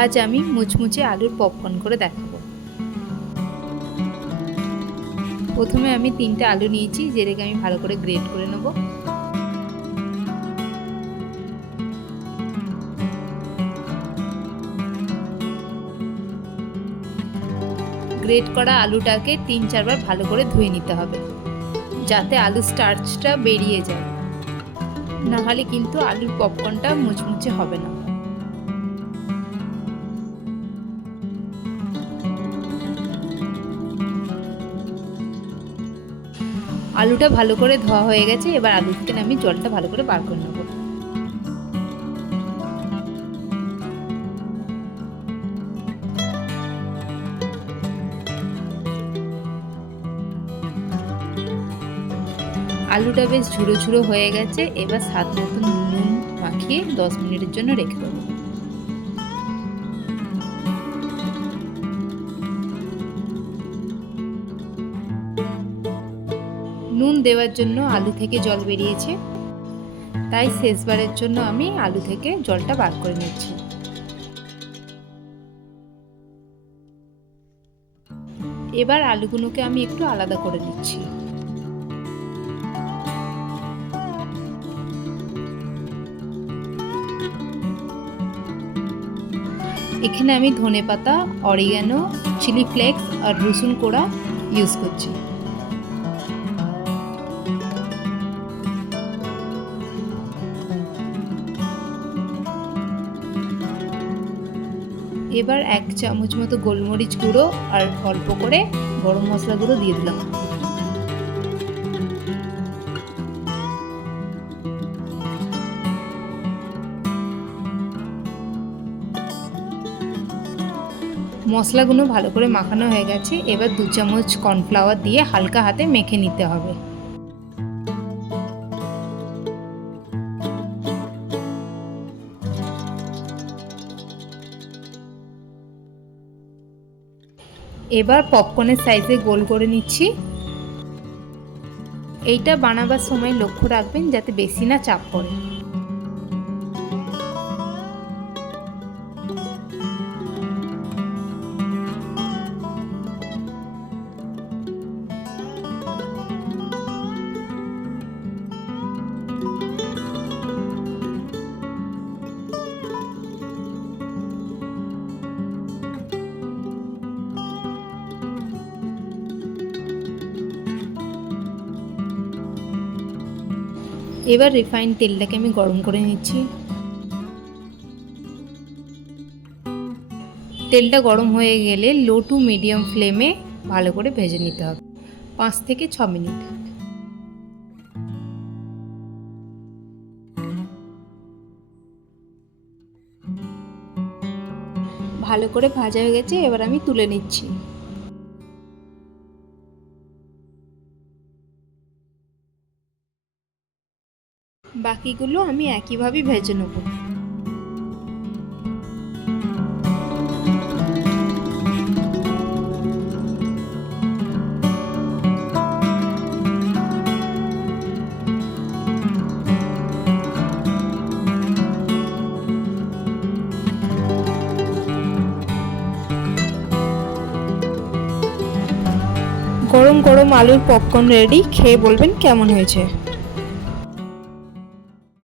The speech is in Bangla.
আজ আমি মুচমুচে আলুর পপকর্ন করে দেখাবো। প্রথমে আমি 3টে আলু নিয়েছি, যেটাকে আমি ভালো করে গ্রেট করে নেব। গ্রেট করা আলুটাকে 3-4 বার ভালো করে ধুয়ে নিতে হবে, যাতে আলুর স্টার্চটা বেরিয়ে যায়, না হলে কিন্তু আলুর পপকর্নটা মুচমুচে হবে না। আলুটা ভালো করে ধোয়া হয়ে গেছে, এবার আলু থেকে আমি জলটা ভালো করে বার করে নেব। আলুটা বেশ ঝুড়ো ঝুড়ো হয়ে গেছে, এবার স্বাদ মতো নুন মাখিয়ে 10 মিনিটের জন্য রেখে দেবো। নুন দেওয়ার জন্য আলু থেকে জল বেরিয়েছে, তাই শেষবারের জন্য আমি আলু থেকে জলটা বার করে নিচ্ছি। এবার আলুগুলোকে আমি একটু আলাদা করে নিচ্ছি। এখানে আমি ধনেপাতা, অরিগানো, চিলি ফ্লেক্স আর রসুন কোড়া ইউজ করছি। এবার 1 চামচ মতো গোলমরিচ গুঁড়ো আর অল্প করে গরম মশলা গুঁড়ো দিয়ে দিলাম। মশলাগুলো ভালো করে মাখানো হয়ে গেছে, এবার 2 চামচ কর্নফ্লাওয়ার দিয়ে হালকা হাতে মেখে নিতে হবে। এবার পপকর্নের সাইজে গোল করে নিচ্ছি। এইটা বানাবার সময় লক্ষ্য রাখবেন যাতে বেশি না চাপ পড়ে। এবার রিফাইন্ড তেলটাকে আমি গরম করে নিচ্ছি। তেলটা গরম হয়ে গেলে লো টু মিডিয়াম ফ্লেমে ভালো করে ভেজে নিতে হবে 5 থেকে 6 মিনিট। ভালো করে ভাজা হয়ে গেছে, এবার আমি তুলে নিচ্ছি। বাকিগুলো আমি একইভাবে ভেজে নেব। গরম গরম আলুর পপকর্ন রেডি, খেয়ে বলবেন কেমন হয়েছে।